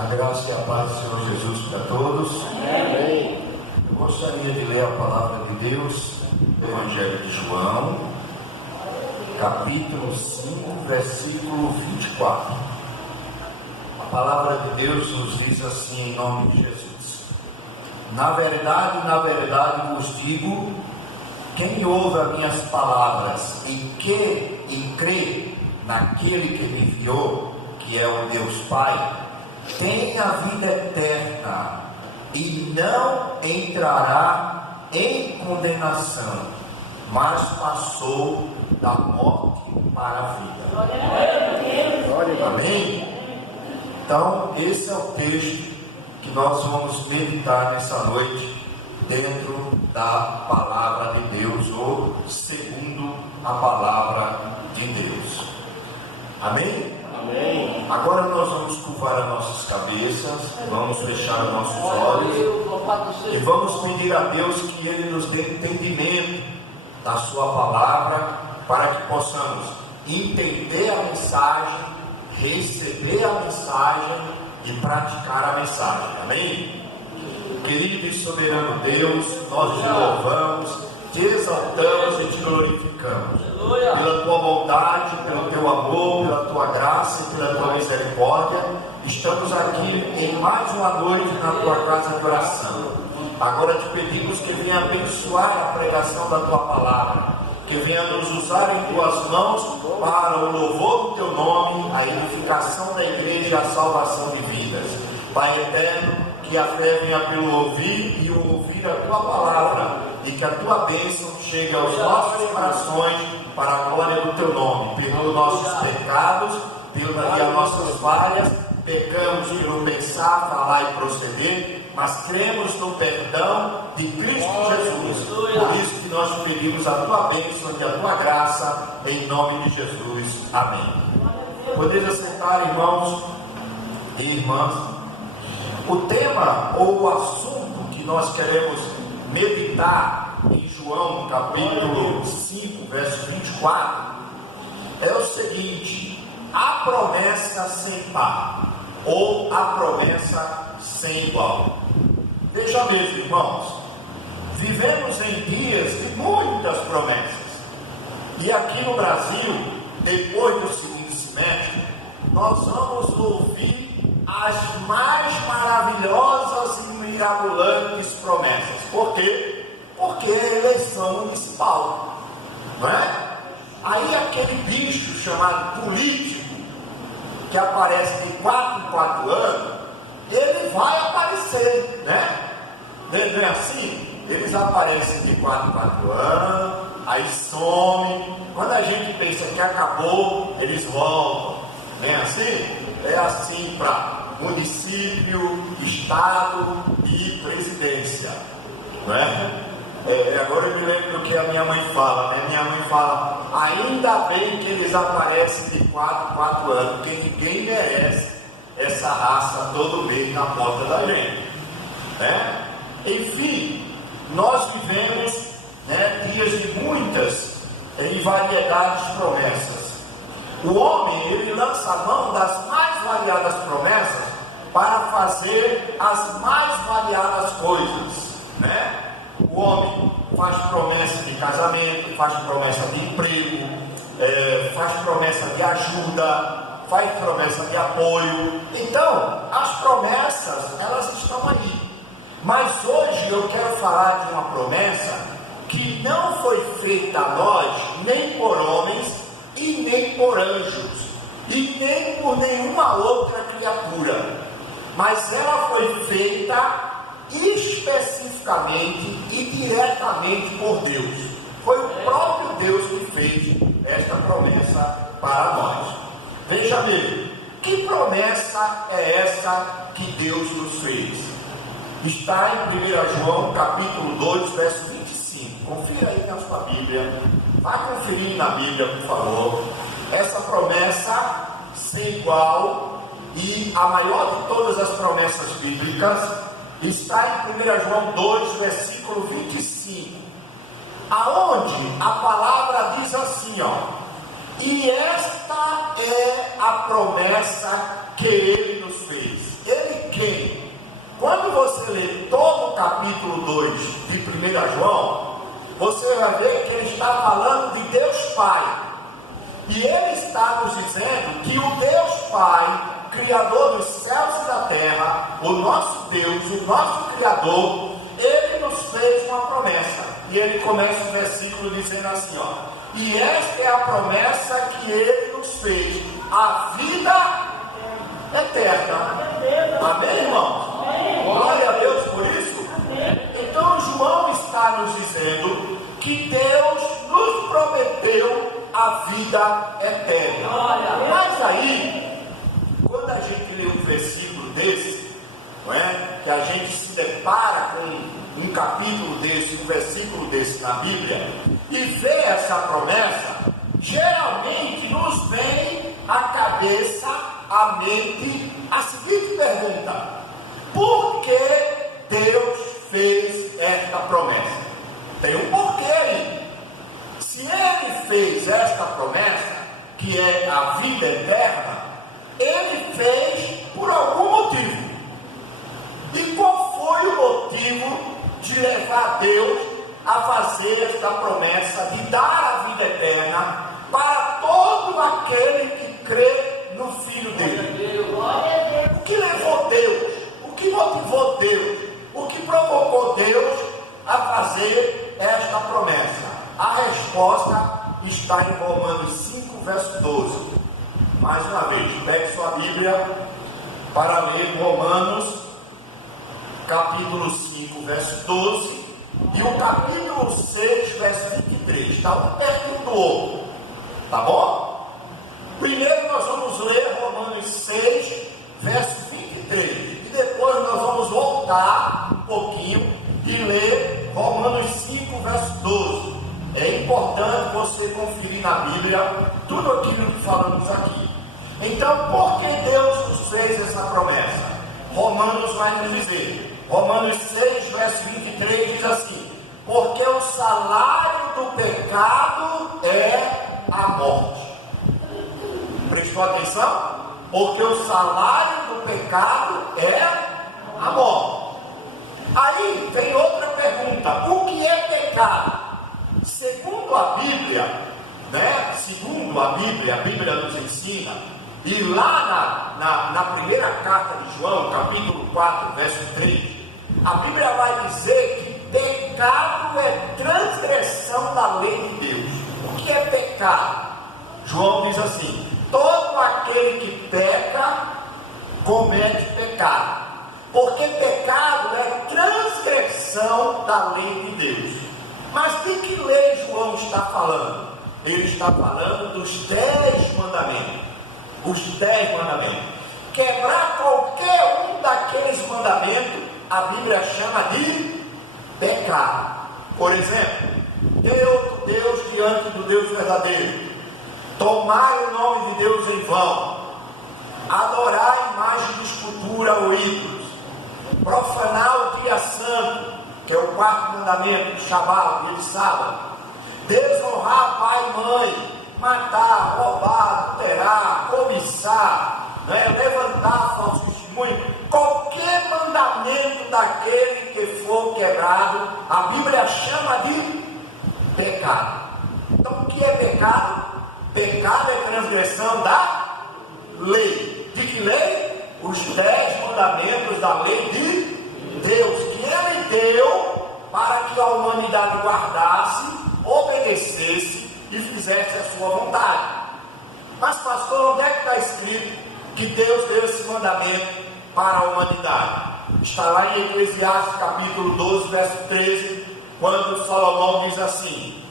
A graça e a paz do Senhor Jesus para todos. Amém. Eu gostaria de ler a palavra de Deus, Evangelho de João, capítulo 5, versículo 24. A palavra de Deus nos diz assim, em nome de Jesus: na verdade vos digo, quem ouve as minhas palavras e crê naquele que me enviou, que é o Deus Pai, tem a vida eterna e não entrará em condenação, mas passou da morte para a vida. Amém? Então, esse é o texto que nós vamos meditar nessa noite, dentro da palavra de Deus, ou segundo a palavra de Deus. Amém? Amém. Agora nós vamos curvar as nossas cabeças, vamos fechar os nossos olhos e vamos pedir a Deus que Ele nos dê entendimento da Sua palavra, para que possamos entender a mensagem, receber a mensagem e praticar a mensagem. Amém? Querido e soberano Deus, nós te louvamos, te exaltamos e te glorificamos pela tua bondade, pelo teu amor, pela tua graça e pela tua misericórdia. Estamos aqui em mais uma noite na tua casa de oração. Agora te pedimos que venha abençoar a pregação da tua palavra, que venha nos usar em tuas mãos para o louvor do teu nome, a edificação da igreja e a salvação de vidas. Pai eterno, que a fé venha pelo ouvir e o ouvir a tua palavra, e que a tua bênção chegue aos nossos corações para a glória do teu nome. Perdoa nossos pecados, perdoa as nossas falhas. Pecamos pelo pensar, falar e proceder, mas cremos no perdão de Cristo Jesus. Por isso que nós te pedimos a tua bênção e a tua graça, em nome de Jesus. Amém. Podeis assentar, irmãos e irmãs. O tema ou o assunto que nós queremos meditar em João capítulo 5, verso 24, é o seguinte: a promessa sem par, ou a promessa sem igual. Veja mesmo, irmãos, vivemos em dias de muitas promessas, e aqui no Brasil, depois do segundo semestre, nós vamos ouvir as mais maravilhosas e mirabolantes promessas. Por quê? Porque é eleição municipal, não é? Aí aquele bicho chamado político, que aparece de 4 em 4 anos, ele vai aparecer, né? Não é assim? Eles aparecem de 4 em 4 anos, aí somem. Quando a gente pensa que acabou, eles voltam. Não é assim? É assim para município, estado e presidência, não é? Agora eu me lembro do que a minha mãe fala, né? Minha mãe fala: ainda bem que eles aparecem de 4 em 4 anos, porque ninguém merece essa raça todo mês na porta da gente, né? Enfim, nós vivemos, né, dias de muitas e variedades de promessas. O homem, ele lança a mão das mais variadas promessas para fazer as mais variadas coisas, né? O homem faz promessa de casamento, faz promessa de emprego, faz promessa de ajuda, faz promessa de apoio. Então, as promessas, elas estão aí. Mas hoje eu quero falar de uma promessa que não foi feita a nós, nem por homens, e nem por anjos, e nem por nenhuma outra criatura, mas ela foi feita especificamente e diretamente por Deus. Foi o próprio Deus que fez esta promessa para nós. Veja bem, que promessa é essa que Deus nos fez? Está em 1 João capítulo 2, verso 25. Confira aí na sua Bíblia. Vá conferir na Bíblia, por favor. Essa promessa sem igual e a maior de todas as promessas bíblicas está em 1 João 2, versículo 25, aonde a palavra diz assim, ó: e esta é a promessa que Ele nos fez. Ele 2 de 1 João, você vai ver que ele está falando de Deus Pai. E ele está nos dizendo que o Deus Pai, Criador dos céus e da terra, o nosso Deus, o nosso Criador, ele nos fez uma promessa. E ele começa o versículo dizendo assim, ó: e esta é a promessa que ele nos fez, a vida eterna. Amém, irmãos? Glória a Deus por isso. Então João está nos dizendo que Deus nos prometeu a vida eterna. Mas aí, quando a gente lê um versículo desse, não é? Que a gente se depara com um capítulo desse, um versículo desse na Bíblia, e vê essa promessa, geralmente nos vem à cabeça, à mente, a seguinte pergunta: por que Deus fez esta promessa? Tem um porquê aí. Se ele fez esta promessa, que é a vida eterna, ele fez por algum motivo. E qual foi o motivo de levar Deus a fazer esta promessa de dar a vida eterna para todo aquele que crê no Filho dele? O que levou Deus? O que motivou Deus? O que provocou Deus a fazer esta promessa? A resposta está em Romanos 5, verso 12. Mais uma vez, pegue sua Bíblia para ler Romanos capítulo 5, verso 12, e o capítulo 6, verso 23. Está um perto do outro, tá bom? Primeiro nós vamos ler Romanos 6, verso 23, e depois nós vamos voltar um pouquinho e ler Romanos 5, verso 12. É importante você conferir na Bíblia tudo aquilo que falamos aqui. Então, por que Deus nos fez essa promessa? Romanos vai nos dizer, Romanos 6, verso 23 diz assim: porque o salário do pecado é a morte. Prestou atenção? Porque o salário do pecado é a morte. Aí vem outra pergunta: o que é pecado? Segundo a Bíblia, a Bíblia nos ensina, e lá na primeira carta de João, capítulo 4, verso 3, a Bíblia vai dizer que pecado é transgressão da lei de Deus. O que é pecado? João diz assim: todo aquele que peca, comete pecado. Porque pecado é transgressão da lei de Deus. Mas de que lei João está falando? Ele está falando dos 10 mandamentos. Os 10 mandamentos. Quebrar qualquer um daqueles mandamentos, a Bíblia chama de pecado. Por exemplo, ter outro Deus diante do Deus verdadeiro, tomar o nome de Deus em vão, adorar a imagem de escultura ou ídolos, profanar o dia santo, que é o 4º mandamento, o Shabat, o dia de sábado, desonrar pai e mãe, matar, roubar, adulterar, cobiçar, levantar falso testemunho, qualquer mandamento daquele que for quebrado, a Bíblia chama de pecado. Então o que é pecado? Pecado é transgressão da lei. De que lei? Os 10 mandamentos da lei de Deus, que Ele deu para que a humanidade guardasse, obedecesse e fizesse a sua vontade. Mas pastor, onde é que está escrito que Deus deu esse mandamento para a humanidade? Está lá em Eclesiastes capítulo 12, verso 13, quando Salomão diz assim: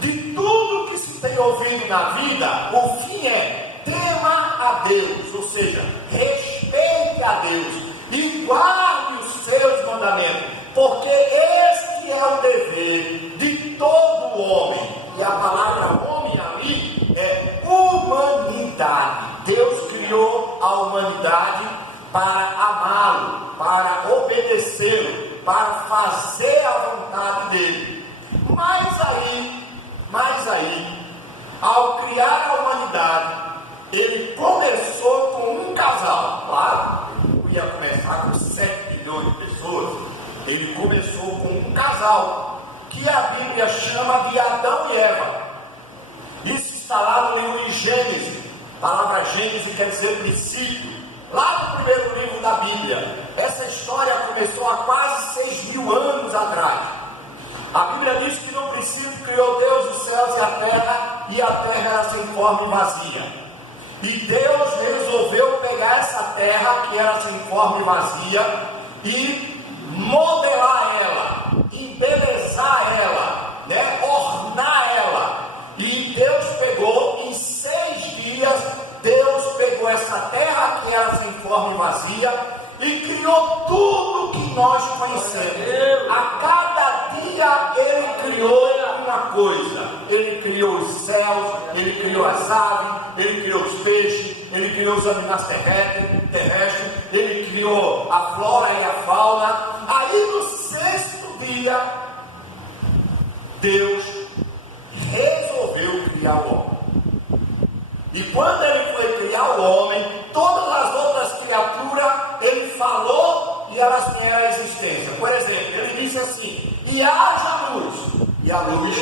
de tudo que se tem ouvido na vida, o fim é: tema a Deus, ou seja, respeite a Deus e guarde os seus mandamentos, porque este é o dever de todo homem. E a palavra homem ali é humanidade. Deus criou a humanidade para amá-lo, para obedecê-lo, para fazer a vontade dele. Mas aí, ao criar a humanidade, ele começou com um casal. Claro, ia começar com 7 bilhões de pessoas, Ele começou com um casal, que a Bíblia chama de Adão e Eva. Isso está lá no livro de Gênesis. A palavra Gênesis quer dizer princípio. Lá no primeiro livro da Bíblia. Essa história começou há quase 6.000 anos atrás. A Bíblia diz que no princípio criou Deus os céus e a terra era sem forma e vazia. E Deus resolveu pegar essa terra que era sem forma e vazia e modelar ela, embelezar ela, ornar ela. E Deus pegou, em 6 dias, Deus pegou essa terra que era sem forma e vazia e criou tudo que nós conhecemos. A cada dia Ele criou uma coisa. Ele criou os céus, Ele criou as aves, Ele criou os peixes, Ele criou os animais terrestres, Ele criou a flora e a fauna. Aí no 6º dia, Deus resolveu criar o homem. E quando Ele foi criar o homem, todas as outras criaturas, Ele falou e elas vieram à existência. Por exemplo, Ele disse assim: e haja luz. E a luz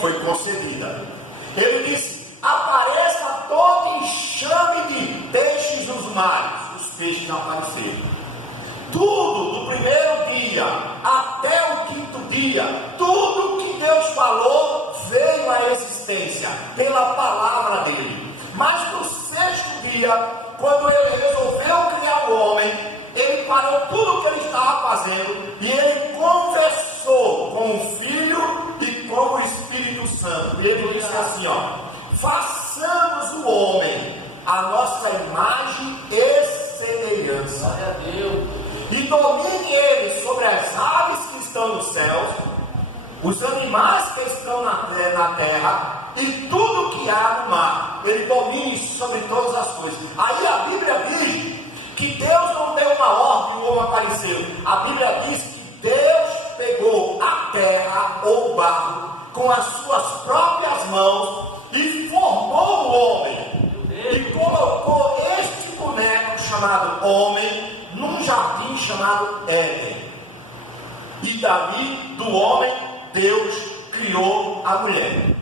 foi concedida. Ele disse: apareça todo enxame de peixes nos mares. Os peixes apareceram. Tudo do primeiro dia até o 5º dia, tudo que Deus falou veio à existência pela palavra dele. Mas no 6º dia, quando Ele resolveu criar o homem, Ele parou tudo o que Ele estava fazendo e Ele conversou com o Filho e com o Espírito Santo. E Ele disse assim: façamos o homem a nossa imagem e semelhança. Glória a Deus. E domine Ele sobre as aves que estão nos céus, os animais que estão na terra e tudo que há no mar. Ele domine sobre todas as coisas. Aí a Bíblia diz que Deus não deu uma ordem e o homem apareceu. A Bíblia diz que Deus pegou a terra ou o barro com as suas próprias mãos e formou o homem. E colocou este boneco chamado homem num jardim chamado Éden. E dali do homem Deus criou a mulher.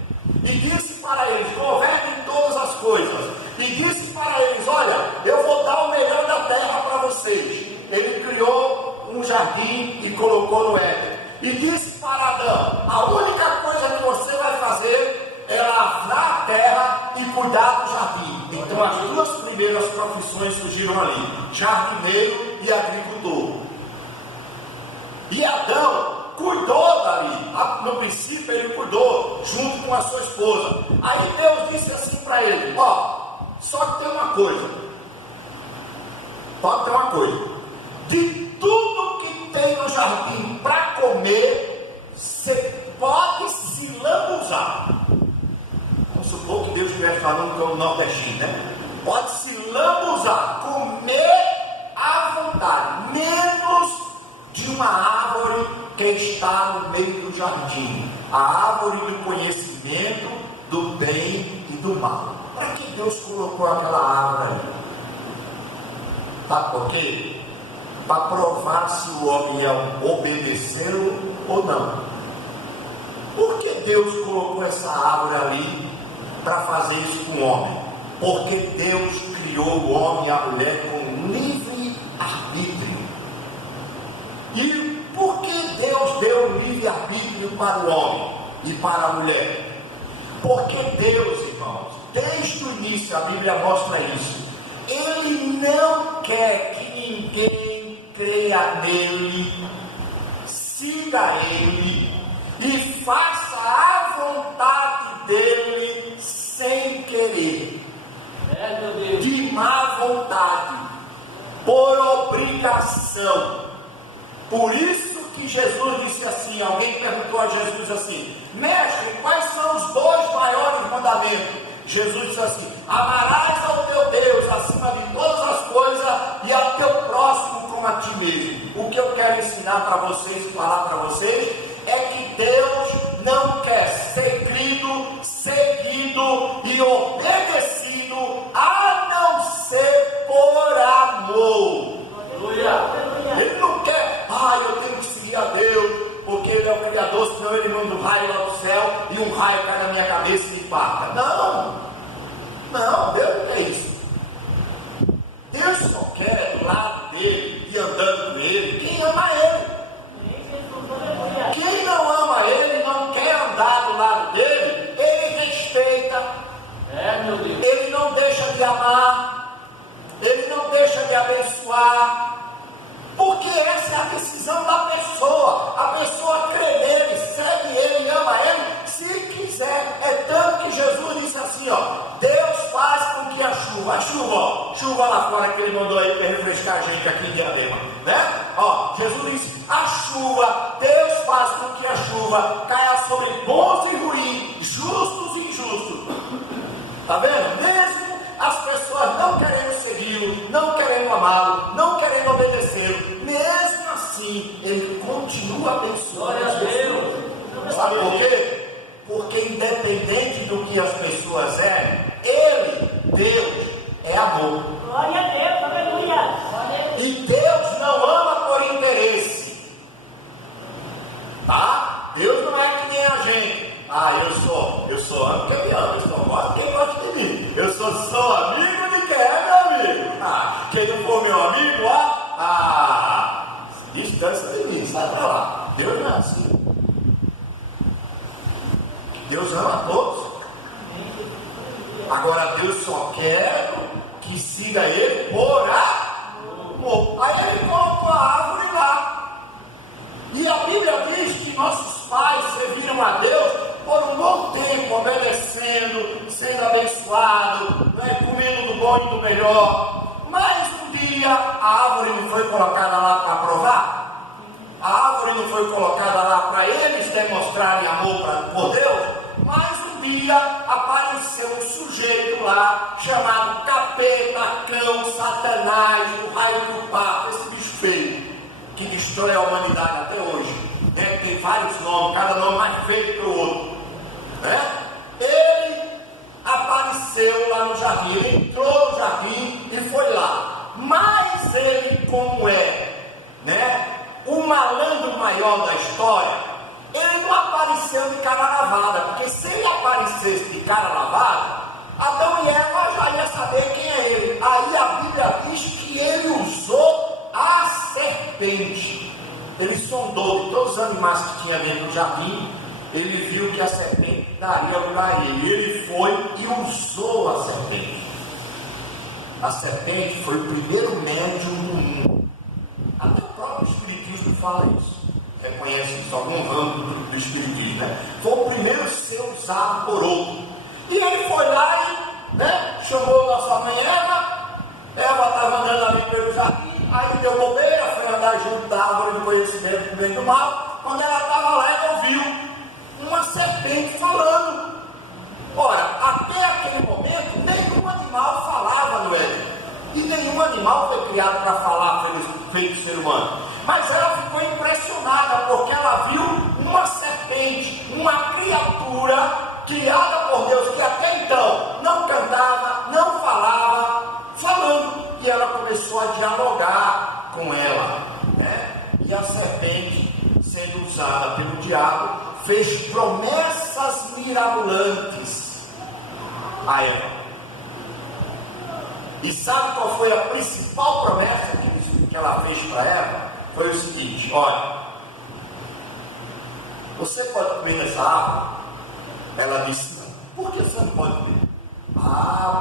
E disse para eles: governem todas as coisas. E disse para eles: olha, eu vou dar o melhor da terra para vocês. Ele criou um jardim e colocou no Éden. E disse para Adão: a única coisa que você vai fazer é lavrar a terra e cuidar do jardim. Então as 2 primeiras profissões surgiram ali: jardineiro e agricultor. E Adão cuidou dali. No princípio ele cuidou junto com a sua esposa. Aí Deus disse assim para ele: só que tem uma coisa. Só tem uma coisa. De tudo que tem no jardim para comer, você pode se lambuzar. Vamos supor que Deus estiver falando com o nordestino, né? Pode se lambuzar, comer à vontade, menos de uma árvore que está no meio do jardim, a árvore do conhecimento do bem e do mal. Para que Deus colocou aquela árvore ali? Sabe por quê? Para provar se o homem ia obedecê-lo ou não. Por que Deus colocou essa árvore ali para fazer isso com o homem? Porque Deus criou o homem e a mulher com livre arbítrio. E por que Deus deu livre arbítrio para o homem e para a mulher? Porque Deus, irmãos, desde o início a Bíblia mostra isso. Ele não quer que ninguém creia nele, siga ele e faça a vontade dele sem querer, de má vontade, por obrigação. Por isso que Jesus disse assim, alguém perguntou a Jesus assim: mestre, quais são os 2 maiores mandamentos? Jesus disse assim: amarás ao teu Deus acima de todas as coisas e ao teu próximo como a ti mesmo. O que eu quero ensinar para vocês, falar para vocês, é que Deus não quer ser crido, seguido e obedecido, a não ser por amor. Ele não quer, eu tenho que seguir mata. Não, Deus não quer isso. Deus só quer do lado dele e andando com ele quem ama ele. Quem não ama ele, não quer andar do lado dele, ele respeita. Ele não deixa de amar, ele não deixa de abençoar. Porque essa é a decisão da pessoa. A pessoa crê nele, segue ele, ama ele, se quiser. É tanto que Jesus disse assim, Deus faz com que a chuva lá fora que ele mandou aí para refrescar a gente aqui em Diadema, né? Jesus disse, a chuva, Deus faz com que a chuva caia sobre bons e ruins, justos e injustos. Tá vendo? Mesmo as pessoas não querendo segui-lo, não querendo amá-lo, não querendo obedecê-lo, mesmo assim, ele continua abençoando as pessoas. Sabe por quê? Porque independente do que as pessoas ele, Deus, é amor. Glória a Deus, aleluia. E Deus não ama por interesse. Tá? Deus não é que nem a gente. Eu sou amo quem me ama, eu sou gosto quem gosta de mim. Eu sou amigo de quem é meu amigo. Quem não for meu amigo, distância de mim, sai pra lá. Deus não é assim. Deus ama a todos. Agora Deus só quer que siga ele por amor. Aí ele colocou a árvore lá. E a Bíblia diz que nossos pais serviram a Deus por um bom tempo, obedecendo, sendo abençoado, comendo do bom e do melhor. Mas um dia a árvore não foi colocada lá para provar? A árvore não foi colocada lá para eles demonstrarem amor por Deus? Mas um dia apareceu um sujeito lá, chamado capeta, cão, satanás, o raio do papo, esse bicho feio, que destrói a humanidade até hoje. Tem vários nomes, cada nome mais feio que o outro. Ele apareceu lá no jardim, ele entrou no jardim e foi lá. Mas ele, como o malandro maior da história, ele não apareceu de cara lavada, porque se ele aparecesse de cara lavada, Adão e Eva já ia saber quem é ele. Aí a Bíblia diz que ele usou a serpente. Ele sondou de todos os animais que tinha dentro do jardim, ele viu que a serpente daria para ele. Ele foi e usou a serpente. A serpente foi o primeiro médium do mundo. Até o próprio Espiritismo fala isso. Reconhece isso, algum ramo do Espiritismo, Foi o primeiro ser usado por outro. E ele foi lá e chamou a nossa mãe Eva. Eva estava andando ali pelo jardim, aí deu bobeira, foi andar junto da árvore do conhecimento do bem e do mal. Quando ela estava lá, ela ouviu uma serpente falando. Ora, até aquele momento, nenhum animal falava no Éden. E nenhum animal foi criado para falar, feito ser humano. Mas ela ficou impressionada, porque ela viu uma serpente, uma criatura criada por Deus, que até então não cantava, não falava, falando. E ela começou a dialogar com ela. E a serpente, sendo usada pelo diabo, fez promessas mirabolantes a Eva. E sabe qual foi a principal promessa que ela fez para Eva? Foi o seguinte: olha, você pode comer nessa árvore? Ela disse não. Por que você não pode comer?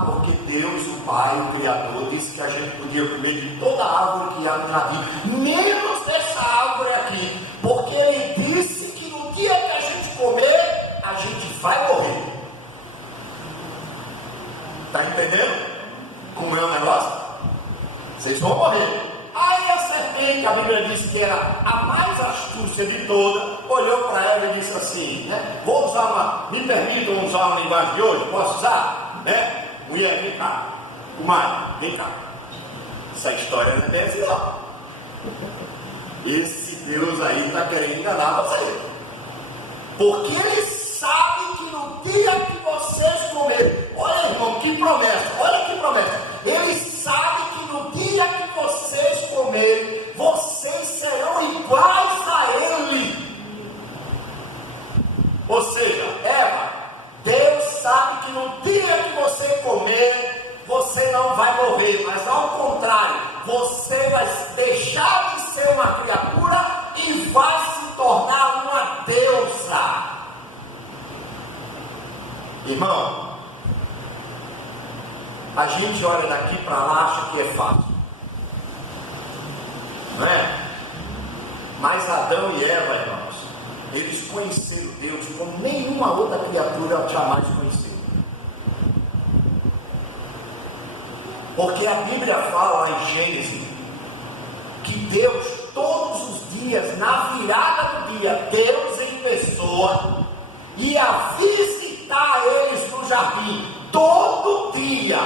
Porque Deus, o Pai, o Criador, disse que a gente podia comer de toda a árvore que há no jardim, menos dessa árvore aqui, porque Ele disse que no dia que a gente comer, a gente vai morrer. Está entendendo como é o negócio? Vocês vão morrer. Aí a serpente, a Bíblia diz que era a mais astúcia de toda, olhou para ela e disse assim, vou usar me permitam usar uma linguagem de hoje? Posso usar? Mulher, vem cá. Comadre, vem cá. Essa história não é bem assim, não. Esse Deus aí está querendo enganar você. Porque Ele sabe que no dia que vocês comerem, olha irmão, que promessa, olha que promessa. Ele sabe que no dia que vocês comerem, vocês serão iguais a Ele. Ou seja, Eva, Deus sabe vai deixar de ser uma criatura e vai se tornar uma deusa. Irmão, a gente olha daqui para lá, acha que é fácil, não é? Mas Adão e Eva, irmãos, eles conheceram Deus como nenhuma outra criatura jamais conheceu. Porque a Bíblia fala lá em Gênesis que Deus, todos os dias, na virada do dia, Deus em pessoa ia visitar eles no jardim. Todo dia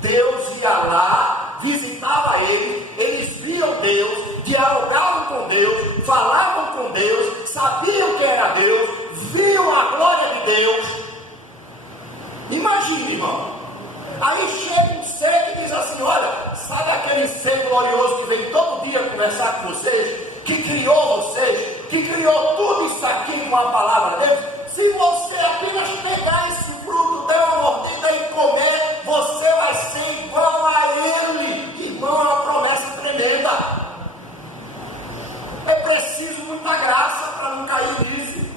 Deus ia lá, visitava eles, eles viam Deus, dialogavam com Deus, falavam com Deus, sabiam que era Deus, viam a glória de Deus. Imagine, irmão, aí chega um ser que diz assim: olha, sabe aquele ser glorioso que vem todo dia conversar com vocês, que criou vocês, que criou tudo isso aqui com a palavra de Deus? Se você apenas pegar esse fruto, der uma mordida e comer, você vai ser igual a ele. Irmão, é uma promessa tremenda. É preciso muita graça para não cair nisso.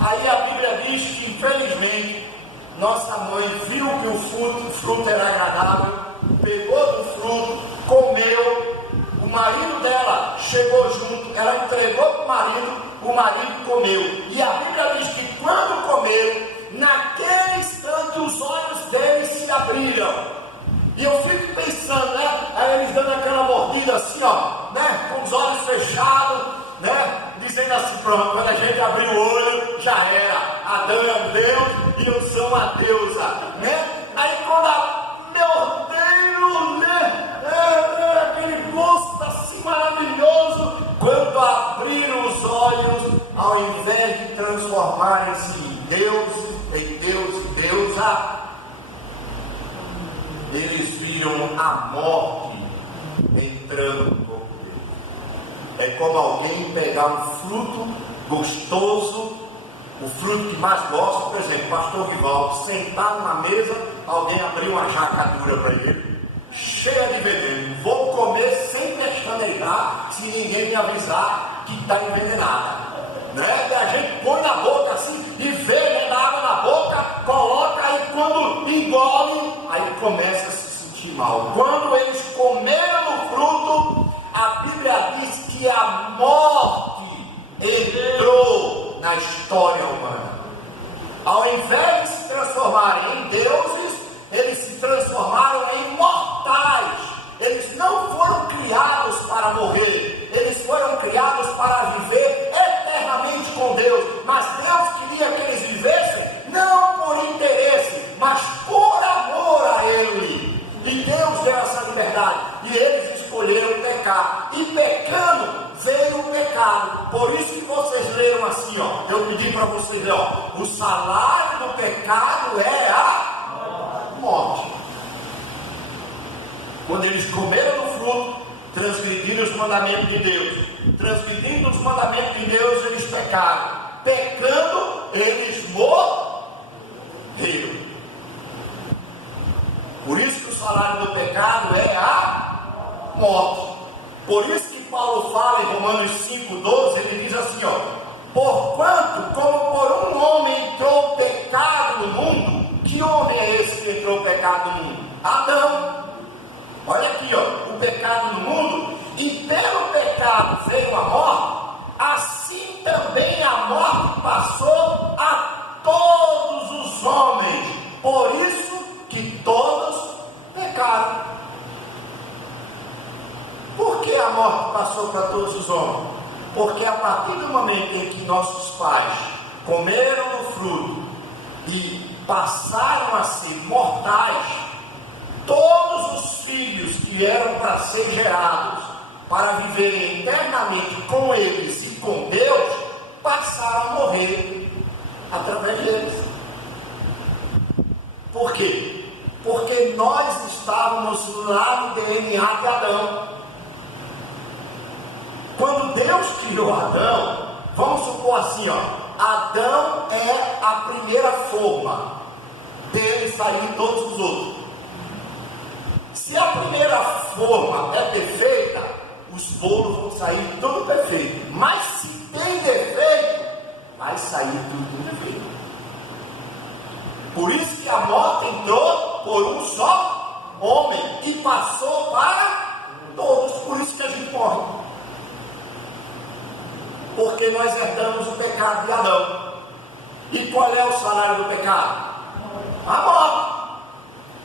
Aí a Bíblia diz que, infelizmente, nossa mãe viu que o fruto era agradável, pegou do fruto, comeu. O marido dela chegou junto, ela entregou para o marido comeu. E a Bíblia diz que quando comeram, naquele instante os olhos deles se abriram. E eu fico pensando, né? Aí eles dando aquela mordida assim, ó, né? Com os olhos fechados, né? Dizendo assim: pronto, quando a gente abrir o olho, já era. Adão é um Deus e eu sou uma deusa, né? Aí quando me ordeiro, né? Aquele gosto assim maravilhoso. Quando abriram os olhos, ao invés de transformarem-se em Deus e deusa, eles viram a morte entrando no corpo deles. É como alguém pegar um fruto gostoso, o fruto que mais gosta, por exemplo, pastor Vivaldo, sentado na mesa, alguém abriu uma jacadura para ele, cheia de veneno. Vou comer sem pestanejar, se ninguém me avisar que está envenenada, né? E a gente põe na boca assim e vê a água na boca, coloca, aí quando engole, aí começa a se sentir mal. Quando eles comeram o fruto, a Bíblia diz que a morte entrou na história humana. Ao invés de se transformarem em deuses, eles se transformaram em mortais. Eles não foram criados para morrer, eles foram criados para viver eternamente com Deus. Mas Deus queria que eles vivessem não por interesse, mas por amor a Ele. E Deus deu essa liberdade, e eles escolheram pecar, e pecando veio o pecado. Por isso que vocês leram assim, ó, eu pedi para vocês lerem, ó, o salário do pecado é a morte. Quando eles comeram do fruto, transgrediram os mandamentos de Deus. Transgredindo os mandamentos de Deus, eles pecaram. Pecando, eles morreram. Por isso que o salário do pecado é a morte. Por isso que Paulo fala em Romanos 5,12, ele diz assim, ó: porquanto, como por um homem entrou o pecado no mundo, que homem é esse que entrou o pecado no mundo? Adão. Olha aqui, ó, o pecado no mundo, e pelo pecado veio a morte, assim também a morte passou a todos os homens, por isso que todos pecaram. Por que a morte passou para todos os homens? Porque a partir do momento em que nossos pais comeram o fruto e passaram a ser mortais, todos os filhos que eram para ser gerados, para viverem eternamente com eles e com Deus, passaram a morrer através deles. Por quê? Porque nós estávamos lá no DNA de Adão. Quando Deus criou Adão, vamos supor assim, ó, Adão é a primeira forma, dele sair todos os outros. Se a primeira forma é perfeita, bolos vão sair tudo perfeito. Mas se tem defeito, vai sair tudo com defeito. Por isso que a morte entrou por um só homem e passou para todos. Por isso que a gente morre. Porque nós herdamos o pecado de Adão. E qual é o salário do pecado? A morte.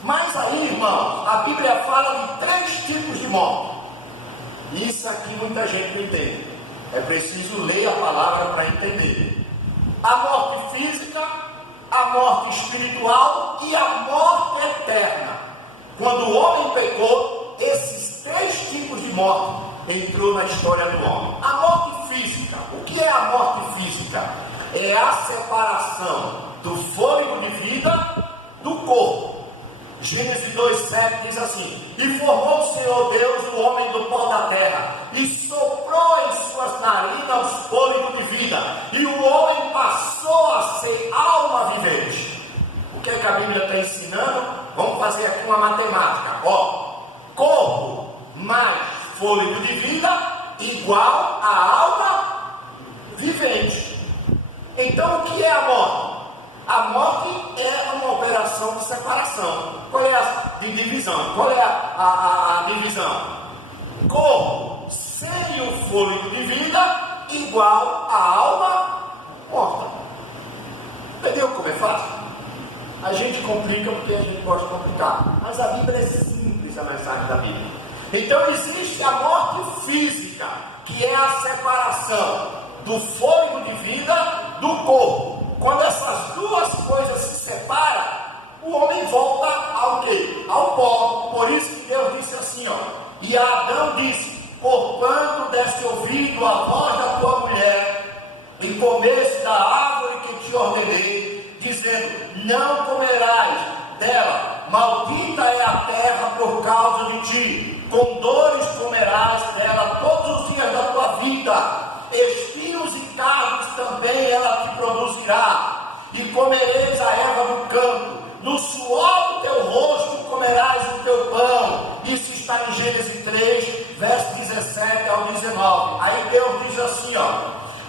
Mas aí, irmãos, a Bíblia fala de 3 tipos de morte. Isso aqui muita gente não entende. É preciso ler a palavra para entender. A morte física, a morte espiritual e a morte eterna. Quando o homem pecou, esses 3 tipos de morte entrou na história do homem. A morte física. O que é a morte física? É a separação do fôlego de vida do corpo. Gênesis 2,7 diz assim: e formou o Senhor Deus o homem do pó da terra, e soprou em suas narinas fôlego de vida, e o homem passou a ser alma vivente. O que é que a Bíblia está ensinando? Vamos fazer aqui uma matemática. Corpo mais fôlego de vida igual a alma vivente. Então o que é a morte? A morte é uma operação de separação. Qual é a de divisão? Qual é a divisão? Corpo sem o fôlego de vida igual a alma morta. Entendeu como é fácil? A gente complica porque a gente gosta de complicar. Mas a Bíblia é simples, a mensagem da Bíblia. Então existe a morte física, que é a separação do fôlego de vida do corpo. Quando essas duas coisas se separam, o homem volta ao quê? Ao pó. Por isso que Deus disse assim, e Adão disse: porquanto deste ouvido a voz da tua mulher, e comeste da árvore que te ordenei, dizendo: não comerás dela, maldita é a terra por causa de ti, com dores comerás dela todos os dias da tua vida, espinhos e cardos também ela te produzirá, e comereis a erva do campo, no suor do teu rosto comerás o teu pão. Isso está em Gênesis 3, verso 17 ao 19. Aí Deus diz assim,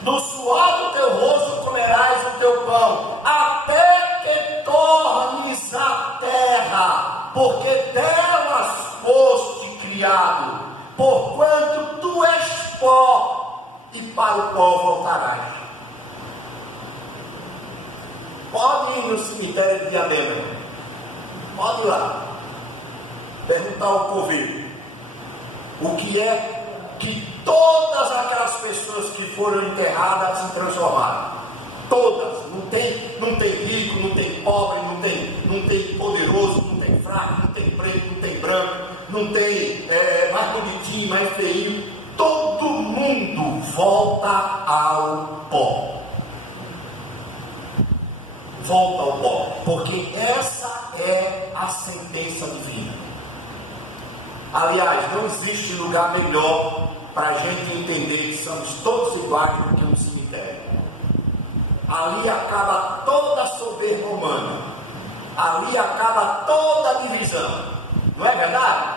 no suor do teu rosto comerás o teu pão, até que tornes a terra, porque delas foste criado, porquanto tu és pó, e para o pó voltarás. Pode ir no cemitério de Diadema, pode ir lá, perguntar ao coveiro o que é que todas aquelas pessoas que foram enterradas se transformaram. Todas, não tem rico, não tem pobre, não tem poderoso, não tem fraco, não tem preto, não tem branco, não tem mais bonitinho, mais feio. Todo mundo volta ao pó. Volta ao pó, porque essa é a sentença divina. Aliás, não existe lugar melhor para a gente entender que somos todos iguais do que um cemitério. Ali acaba toda a soberba humana, ali acaba toda a divisão, não é verdade?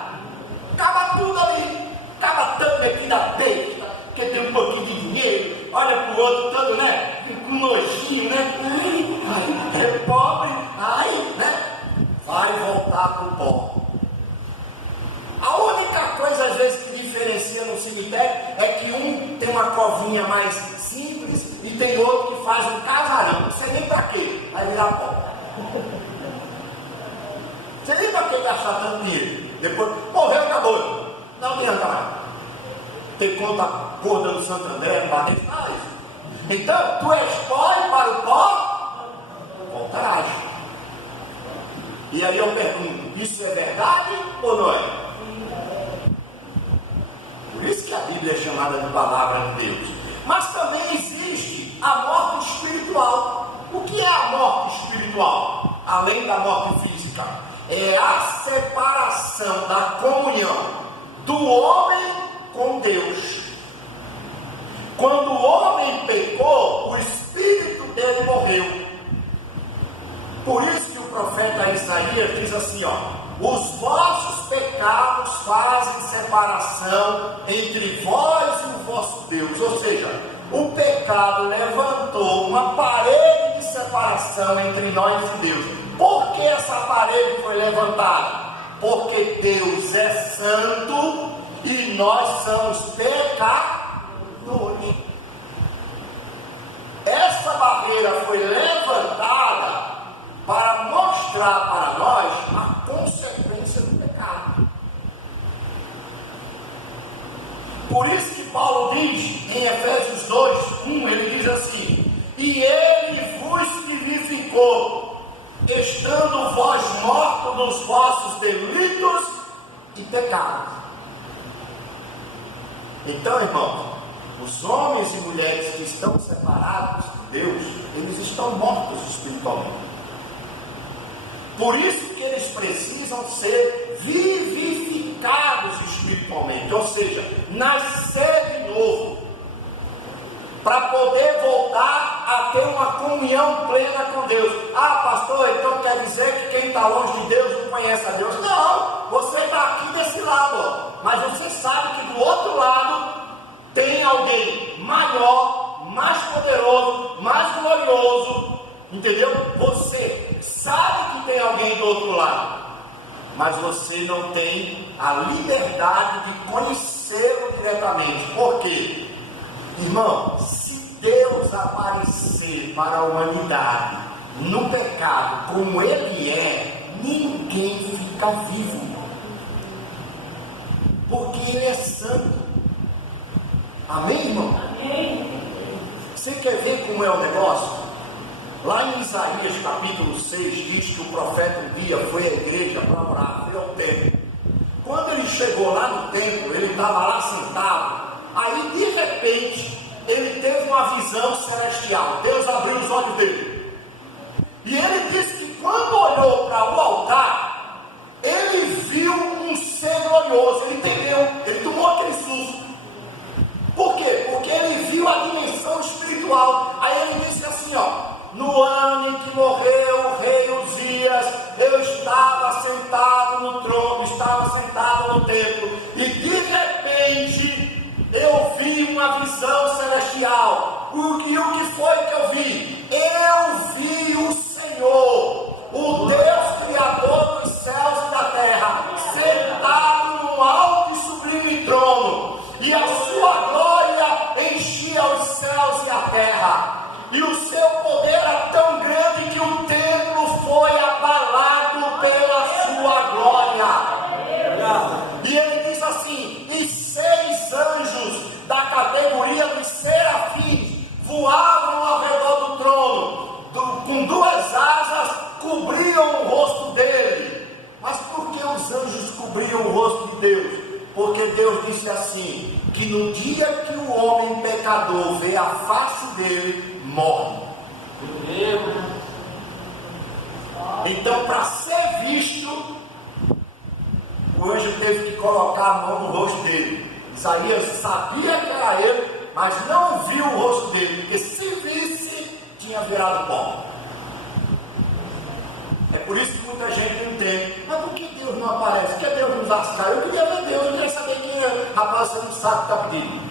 Acaba tudo ali, acaba tanto aqui da besta, que tem um pouquinho de dinheiro, olha para o outro todo, né? Com nojinho, né? Ai, é pobre, ai, né? Vai voltar para o pó. A única coisa às vezes que diferencia no cemitério é que um tem uma covinha mais simples e tem outro que faz um casarão. Não sei nem para quê, vai virar pó. Não sei nem para que gastar tanto dinheiro. Depois, morreu, acabou. Não adianta mais. Ter conta gorda do Santo André, no Barreto, nada disso. Então, tu és pó e para o pó voltarás. E aí eu pergunto, isso é verdade ou não é? Por isso que a Bíblia é chamada de palavra de Deus. Mas também existe a morte espiritual. O que é a morte espiritual? Além da morte física, é a separação da comunhão do homem com Deus. Quando o homem pecou, o espírito dele morreu. Por isso que o profeta Isaías diz assim, os vossos pecados fazem separação entre vós e o vosso Deus. Ou seja, o pecado levantou uma parede de separação entre nós e Deus. Por que essa parede foi levantada? Porque Deus é santo e nós somos pecadores. Essa barreira foi levantada para mostrar para nós a consequência do pecado. Por isso que Paulo diz em Efésios 2:1, ele diz assim: e ele vos vivificou, estando vós mortos nos vossos delitos e pecados. Então, irmãos, os homens e mulheres que estão separados de Deus, eles estão mortos espiritualmente. Por isso que eles precisam ser vivificados espiritualmente, ou seja, nascer de novo, para poder voltar a ter uma comunhão plena com Deus. Ah, pastor, então quer dizer que quem está longe de Deus não conhece a Deus? Não, você está aqui desse lado, mas você sabe que do outro lado tem alguém maior, mais poderoso, mais glorioso, entendeu? Você sabe que tem alguém do outro lado, mas você não tem a liberdade de conhecê-lo diretamente. Por quê? Irmão, se Deus aparecer para a humanidade no pecado como Ele é, ninguém fica vivo, porque Ele é santo. Amém, irmão? Amém. Você quer ver como é o negócio? Lá em Isaías capítulo 6 diz que o profeta um dia foi à igreja para orar, foi ao templo. Quando ele chegou lá no templo, ele estava lá sentado. Aí de repente ele teve uma visão celestial. Deus abriu os olhos dele. E ele disse que quando olhou para o altar, ele viu um ser glorioso. Ele entendeu, ele tomou aquele susto. Por quê? Porque ele viu a dimensão espiritual. Aí ele disse assim, ó: no ano em que morreu o rei Uzias, eu estava sentado no trono, estava sentado no templo, e de repente eu vi uma visão celestial. E o que foi que eu vi? Eu vi o Senhor, o Deus Criador dos céus e da terra, sentado no alto e sublime trono, e a sua glória enchia os céus e a terra. E o seu poder era tão grande que o templo foi abalado pela sua glória. E ele diz assim: e 6 anjos da categoria dos serafins voavam ao redor do trono, com 2 asas cobriam o rosto dele. Mas por que os anjos cobriam o rosto de Deus? Porque Deus disse assim, que no dia que o homem pecador vê a face dele, morre. Então, para ser visto, o anjo teve que colocar a mão no rosto dele. Isaías sabia que era ele, mas não viu o rosto dele, porque se visse, tinha virado pó. É por isso que muita gente não entende. Mas por que Deus não aparece? Por que Deus não dá sinal? Eu queria ver Deus, eu queria saber quem é. Rapaz, você não sabe o que está pedindo.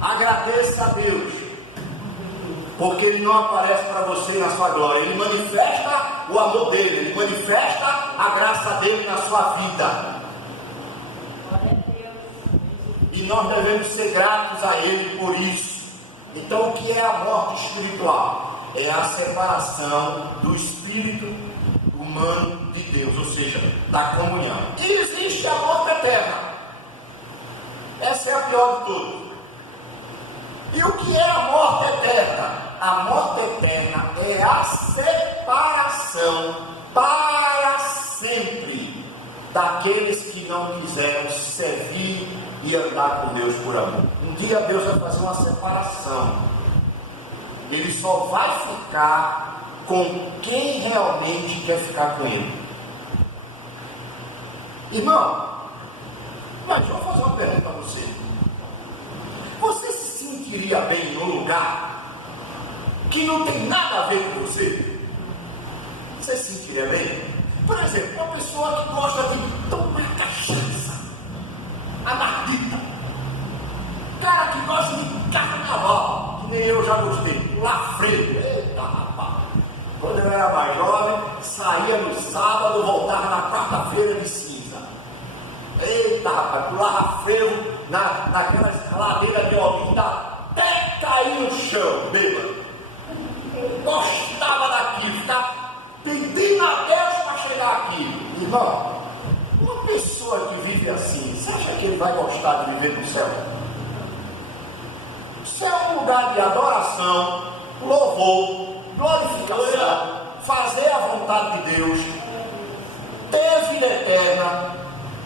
Agradeça a Deus, porque Ele não aparece para você na sua glória. Ele manifesta o amor dele, Ele manifesta a graça dele na sua vida. E nós devemos ser gratos a Ele por isso. Então, o que é a morte espiritual? É a separação do espírito humano de Deus, ou seja, da comunhão. E existe a morte eterna. Essa é a pior de tudo. E o que é a morte eterna? A morte eterna é a separação para sempre daqueles que não quiseram servir e andar com Deus por amor. Um dia Deus vai fazer uma separação. Ele só vai ficar com quem realmente quer ficar com Ele. Irmão, mas deixa eu fazer uma pergunta para você. Você se sentiria bem num lugar que não tem nada a ver com você? Você se sentiria bem? Por exemplo, uma pessoa que gosta de tomar já gostei. Pular freio. Eita, rapaz. Quando eu era mais jovem, saía no sábado, voltava na quarta-feira de cinza. Eita, rapaz, pulava freio naquelas ladeiras de Olinda até cair no chão, bêbado. Gostava daquilo, ficava pedindo a Deus para chegar aqui. Irmão, uma pessoa que vive assim, você acha que ele vai gostar de viver no céu? O céu é um lugar de adoração, louvor, glorificação, fazer a vontade de Deus, ter vida eterna,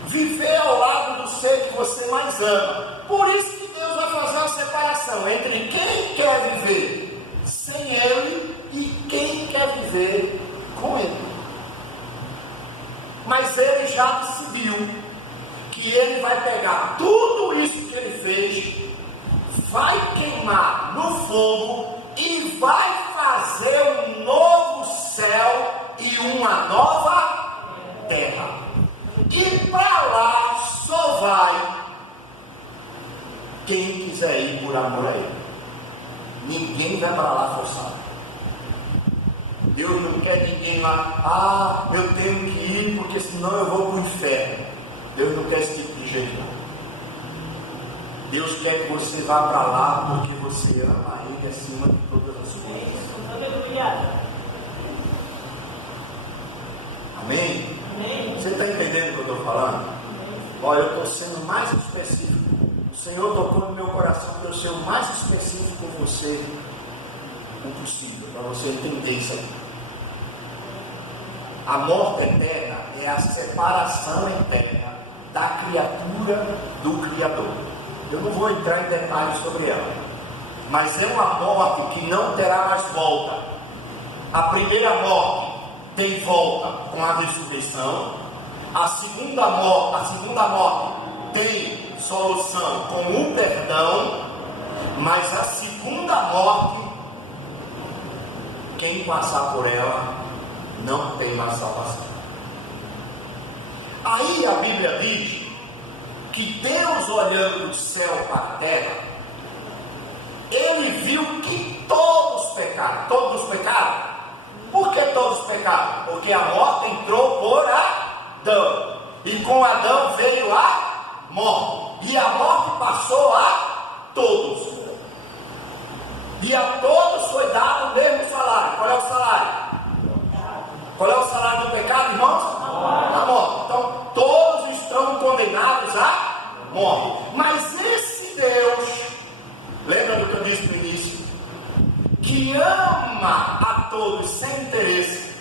viver ao lado do ser que você mais ama. Por isso que Deus vai fazer uma separação entre quem quer viver sem Ele e quem quer viver com Ele. Mas Ele já decidiu que Ele vai pegar tudo isso que Ele fez, vai queimar no fogo e vai fazer um novo céu e uma nova terra. E para lá só vai quem quiser ir por amor a Ele. Ninguém vai para lá forçado. Deus não quer ninguém lá, eu tenho que ir porque senão eu vou para o inferno. Deus não quer esse tipo de gente não. Deus quer que você vá para lá porque você ama Ele acima de todas as coisas. Amém? Você está entendendo o que eu estou falando? Olha, eu estou sendo mais específico. O Senhor tocou no meu coração para eu ser o mais específico com você o possível, para você entender isso aí. A morte eterna é a separação eterna da criatura do Criador. Eu não vou entrar em detalhes sobre ela, mas é uma morte que não terá mais volta. A primeira morte tem volta com a ressurreição. A segunda morte tem solução com o perdão, mas a segunda morte, quem passar por ela não tem mais salvação. Aí a Bíblia diz que Deus, olhando do céu para a terra, Ele viu que todos pecaram. Todos pecaram. Por que todos pecaram? Porque a morte entrou por Adão, e com Adão veio a morte, e a morte passou a todos, e a todos foi dado o mesmo salário. Qual é o salário? Qual é o salário do pecado, irmãos? A morte. Então todos estão condenados à morte. Mas esse Deus, lembra do que eu disse no início, que ama a todos sem interesse.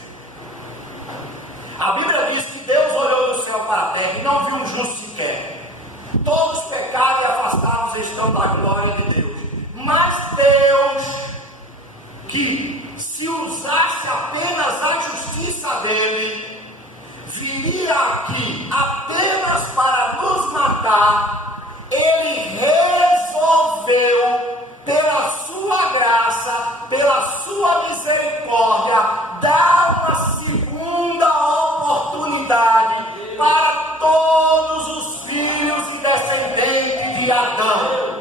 A Bíblia diz que Deus olhou do céu para a terra e não viu um justo sequer. Todos pecaram e afastados estão da glória de Deus. Mas Deus, que se usasse apenas a justiça dele, viria aqui apenas para nos matar. Ele resolveu, pela sua graça, pela sua misericórdia, dar uma segunda oportunidade para todos os filhos e descendentes de Adão.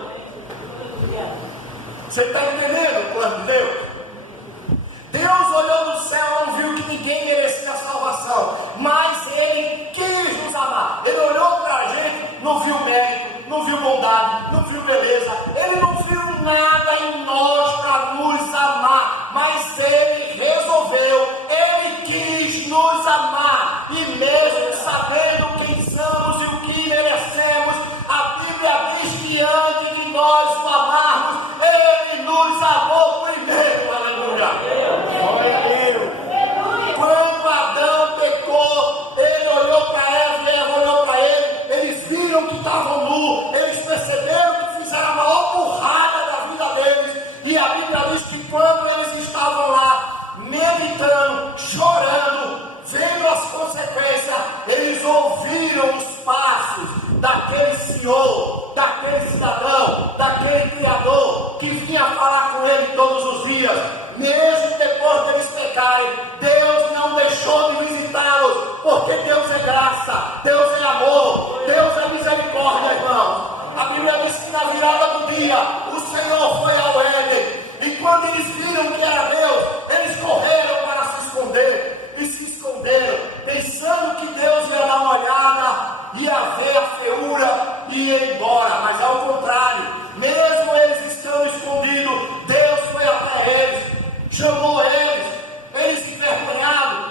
Você está entendendo o plano de Deus? Deus olhou do céu, não viu que ninguém merecia a salvação, mas Ele quis nos amar. Ele olhou para a gente, não viu mérito, não viu bondade, não viu beleza, Ele não viu nada em nós para nos amar, mas Ele resolveu, Ele quis nos amar, e mesmo sabendo quem somos e o que merecemos, a Bíblia diz que antes de nós o amarmos, Ele nos amou primeiro. Aleluia! Quando Adão pecou, ele olhou para Eva e Eva olhou para ele, eles viram que estavam nus, eles perceberam que fizeram a maior burrada da vida deles, e a Bíblia diz que quando eles estavam lá, meditando, chorando, vendo as consequências, eles ouviram os passos daquele Senhor, daquele cidadão, daquele Criador, que vinha falar com ele todos os dias. Mesmo depois deles pecarem, Deus não deixou de visitá-los, porque Deus é graça, Deus é amor, Deus é misericórdia, irmão. A Bíblia diz que na virada do dia, o Senhor foi ao Éden, e ir embora, mas ao contrário, mesmo eles estando escondidos, Deus foi até eles, chamou eles envergonhados,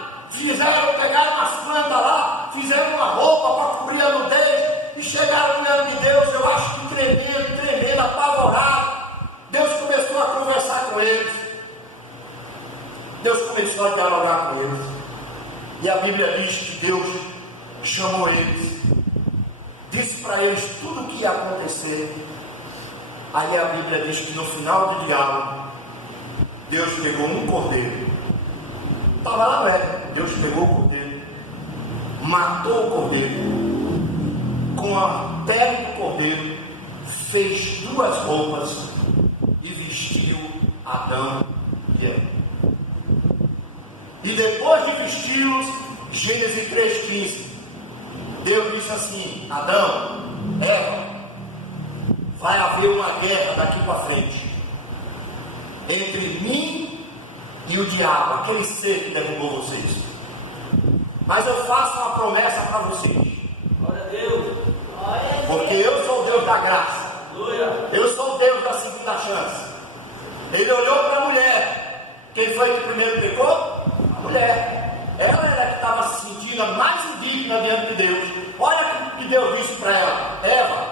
pegaram umas plantas lá, fizeram uma roupa para cobrir a nudez, e chegaram diante de Deus. Eu acho que tremendo, apavorado. Deus começou a conversar com eles, Deus começou a dialogar com eles, e a Bíblia diz que Deus chamou eles, disse para eles tudo o que ia acontecer. Aí a Bíblia diz que no final do diálogo, Deus pegou um cordeiro, estava lá no Éden. Deus pegou o cordeiro, matou o cordeiro, com a pele do cordeiro fez 2 roupas e vestiu Adão e Eva. E depois de vesti-los, Gênesis 3,15, Deus disse assim: Adão, Eva, vai haver uma guerra daqui para frente entre mim e o diabo, aquele ser que derrubou vocês. Mas eu faço uma promessa para vocês. Glória a Deus. Porque eu sou o Deus da graça. Eu sou o Deus da segunda chance. Ele olhou para a mulher. Quem foi que primeiro pecou? A mulher. Ela era que estava se sentindo a mais indigna diante de Deus. Olha o que Deus disse para ela: Eva,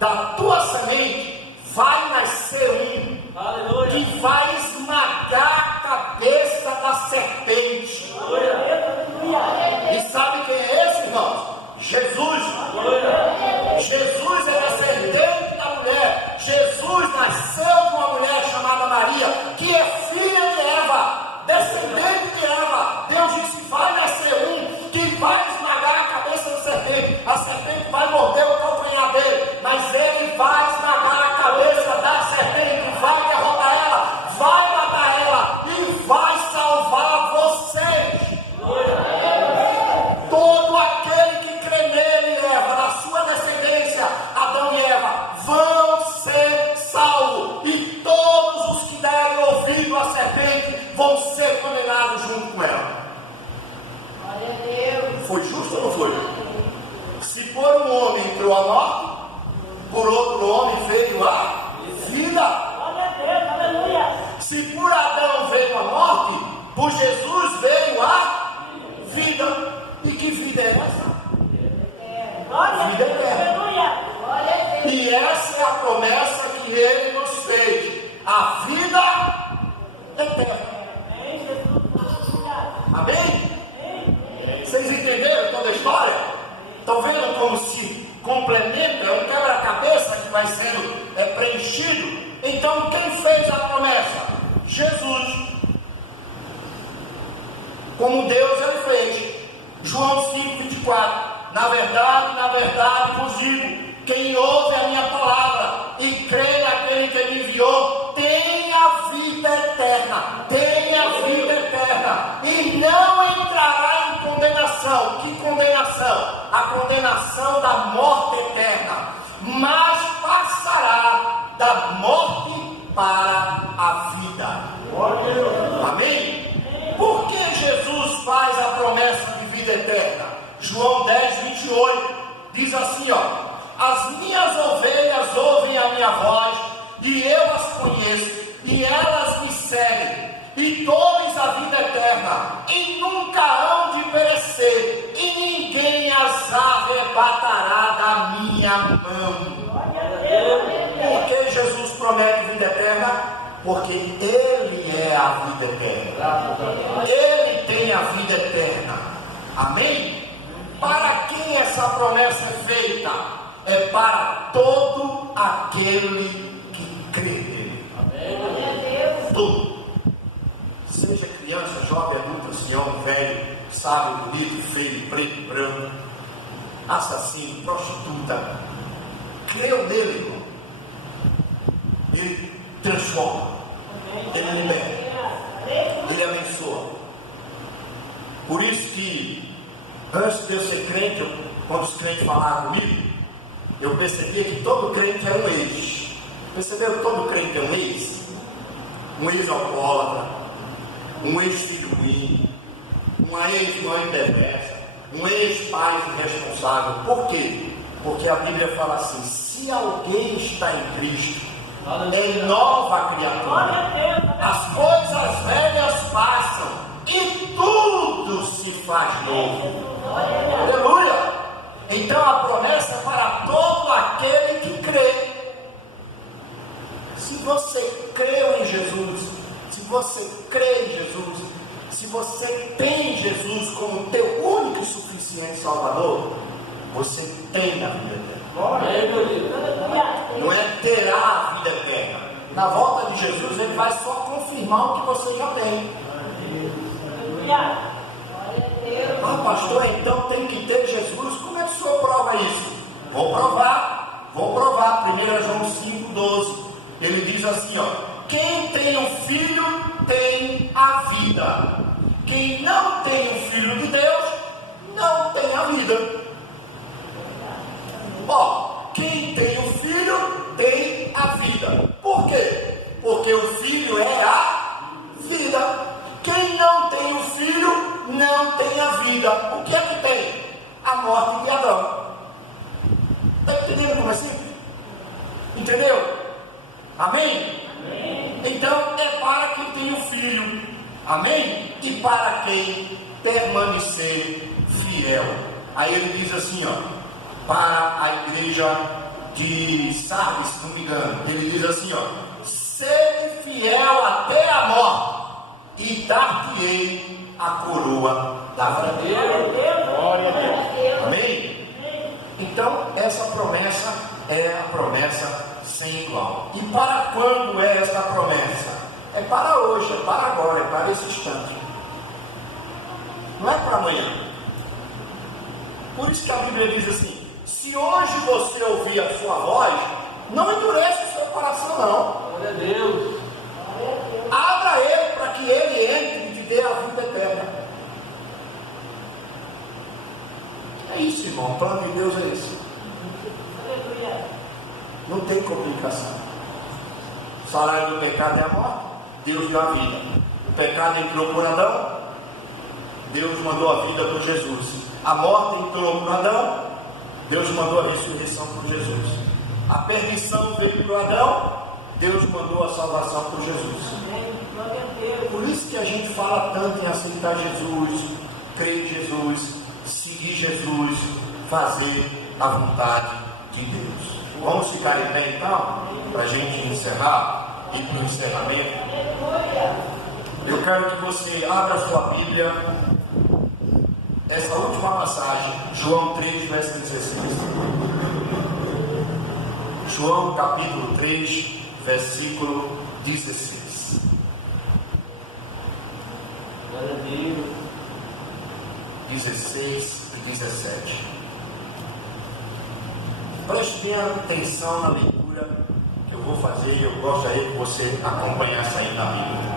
da tua semente vai nascer um, Aleluia, que vai esmagar a cabeça da serpente. Aleluia. E sabe quem é esse, irmãos? Jesus. Aleluia. Jesus é descendente da mulher. Jesus nasceu de uma mulher chamada Maria, que é filha de Eva, descendente de Eva. Deus disse: vai nascer um que vai esmagar a cabeça da serpente. A serpente vai morder o calcanhar dele, mas ele vai esmagar a cabeça da serpente, vai derrotar ela, vai matar ela e vai salvar vocês. Todo aquele que crê nele, Eva, na sua descendência, Adão e Eva, vão ser salvos. E todos os que derem ouvido à serpente vão ser condenados junto com ela. Glória a Deus. Foi justo ou não foi? Se por um homem entrou a morte, por outro homem veio a vida. Glória a Deus. Aleluia. Se por Adão veio a morte, por Jesus veio a vida. E que vida é essa? Glória a Vida Deus. eterna. Aleluia. Glória a Deus. E essa é a promessa que ele nos fez: a vida eterna. Amém, Jesus. Aleluia. Amém? Vocês entenderam toda a história? Estão vendo como se complementa? É um quebra-cabeça que vai sendo preenchido. Então quem fez a promessa? Jesus. Como Deus ele fez. João 5,24. Na verdade vos digo: quem ouve a minha palavra e crê naquele que me enviou, tem a vida eterna. Tem a vida eterna. E não entrará em condenação. Que condenação? A condenação da morte eterna. Mas passará da morte para a vida. Amém? Por que Jesus faz a promessa de vida eterna? João 10:28 diz assim, as minhas ovelhas ouvem a minha voz, e eu as conheço, e elas me seguem, e dou-lhes a vida eterna, e nunca hão de perecer, e ninguém as arrebatará da minha mão. Por que Jesus promete vida eterna? Porque Ele é a vida eterna. Ele tem a vida eterna. Amém? Para quem essa promessa é feita? É para todo aquele que crê nele. Amém? Todo. Seja criança, jovem, adulto, senhor, velho, sábio, bonito, feio, preto, branco, assassino, prostituta. Creu nele, irmão. Ele transforma. Ele liberta, ele abençoa. Por isso que antes de eu ser crente, quando os crentes falaram comigo, eu percebia que todo crente é um ex. Perceberam que todo crente é um ex? Um ex-alcoólatra, um ex-filho ruim, uma ex-mãe perversa, um ex-pai irresponsável. Por quê? Porque a Bíblia fala assim: Se alguém está em Cristo, é nova criatura. Glória a Deus. As coisas velhas passam e tudo se faz novo. Aleluia! Então a promessa é para todo aquele que crê. Se você creu em Jesus, se você crê em Jesus, se você tem Jesus como teu único e suficiente Salvador, você tem a vida eterna. Não é terá a vida eterna. Na volta de Jesus, ele vai só confirmar o que você já tem. Ah, pastor, então tem que ter Jesus. Como é que o senhor prova isso? Vou provar. 1 João 5,12. Ele diz assim, ó: quem tem um filho tem a vida. Quem não tem o Filho de Deus não tem a vida. Ó, quem tem o Filho tem a vida. Por quê? Porque o Filho é a vida. Quem não tem o Filho não tem a vida. O que é que tem? A morte de Adão. Está entendendo como é simples? Entendeu? Amém? Amém? Então é para quem tem o Filho. Amém? E para quem permanecer fiel. Aí ele diz assim, ó, para a igreja de Sardes, se não me engano, ele diz assim, ó: sede fiel até a morte, e dar-te-ei a coroa da vida. Glória a Deus. Amém? Então essa promessa é a promessa sem igual. E para quando é essa promessa? É para hoje, é para agora, é para esse instante. Não é para amanhã. Por isso que a Bíblia diz assim: se hoje você ouvir a sua voz, não endureça o seu coração, não. Glória a Deus. Abra ele para que ele entre e te dê a vida eterna. É isso, irmão. O plano de Deus é esse. Não tem complicação. O salário do pecado é a morte. Deus deu a vida. O pecado entrou por Adão. Deus mandou a vida por Jesus. A morte entrou por Adão. Deus mandou a ressurreição por Jesus. A perdição veio por Adão. Deus mandou a salvação por Jesus. Por isso que a gente fala tanto em aceitar Jesus, crer em Jesus, seguir Jesus, fazer a vontade de Deus. Vamos ficar em pé então, para a gente encerrar, e para o encerramento. Eu quero que você abra a sua Bíblia, essa última passagem, João 3, verso 16. João capítulo 3, versículo 16. Glória a Deus. 16 e 17. Preste bem atenção na leitura que eu vou fazer. Eu gostaria que você acompanhasse aí na Bíblia.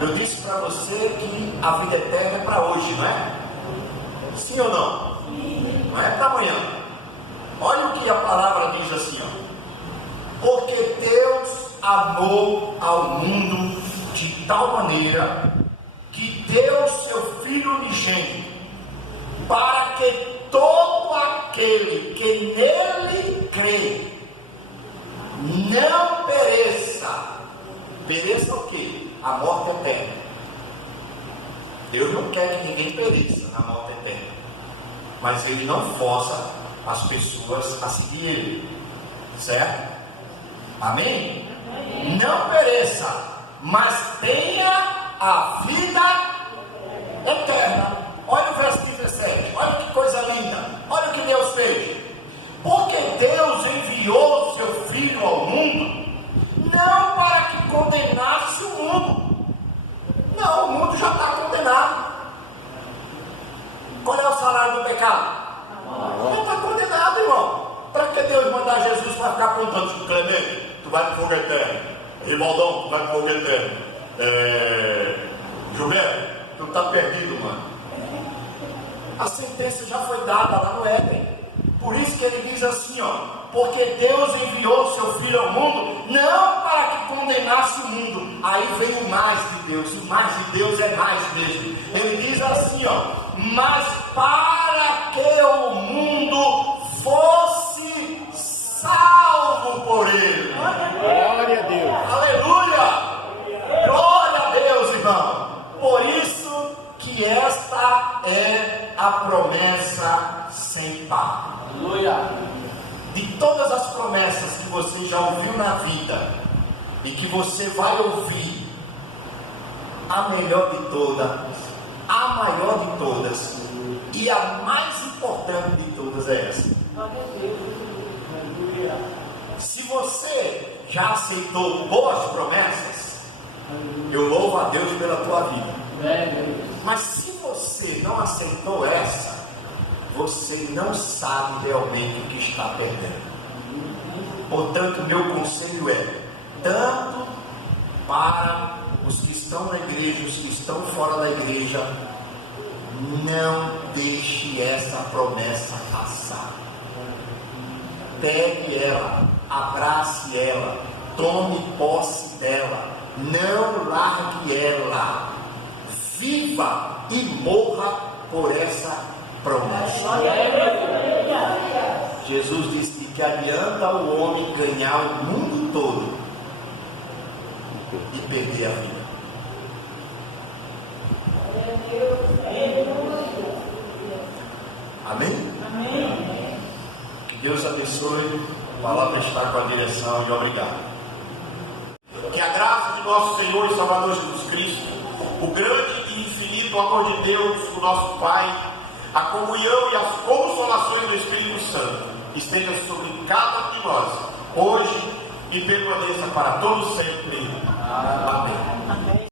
Eu disse para você que a vida eterna é para hoje, não é? Sim ou não? Não é para amanhã. Olha o que a palavra diz assim, ó: porque Deus amou ao mundo de tal maneira que deu seu Filho unigênito, para que todo aquele que nele crê não pereça. Pereça o quê? A morte eterna. Deus não quer que ninguém pereça na morte eterna, mas Ele não força as pessoas a seguir Ele, certo? Amém? Não pereça, mas tenha a vida eterna. Olha o verso 17, olha que coisa linda, olha o que Deus fez. Porque Deus enviou seu Filho ao mundo, não para que condenasse o mundo. Não, o mundo já está condenado. Qual é o salário do pecado? Já está condenado, irmão. Para que Deus mandar Jesus para ficar contando? Clemente, tu vai para o fogo eterno. Ribaldão, tu vai para o fogo eterno. Gilberto, tu está perdido, mano. A sentença já foi dada lá no Éden. Por isso que ele diz assim, ó: porque Deus enviou seu Filho ao mundo, não para que condenasse o mundo. Aí vem o mais de Deus. O mais de Deus é mais mesmo. Ele diz assim, ó: mas para que o mundo fosse de todas as promessas que você já ouviu na vida e que você vai ouvir, a melhor de todas, a maior de todas e a mais importante de todas é essa. Se você já aceitou boas promessas, eu louvo a Deus pela tua vida. Mas se você não aceitou essa, você não sabe realmente o que está perdendo. Portanto, meu conselho é, tanto para os que estão na igreja, os que estão fora da igreja, não deixe essa promessa passar. Pegue ela, abrace ela, tome posse dela, não largue ela, viva e morra por essa promessa. Jesus disse que adianta o homem ganhar o mundo todo e perder a vida. Amém? Amém. Que Deus abençoe. A palavra está com a direção e obrigado. Que a graça de nosso Senhor e Salvador Jesus Cristo, o grande e infinito amor de Deus, o nosso Pai, a comunhão e as consolações do Espírito Santo esteja sobre cada um de nós, hoje e permaneça para todos sempre. Amém.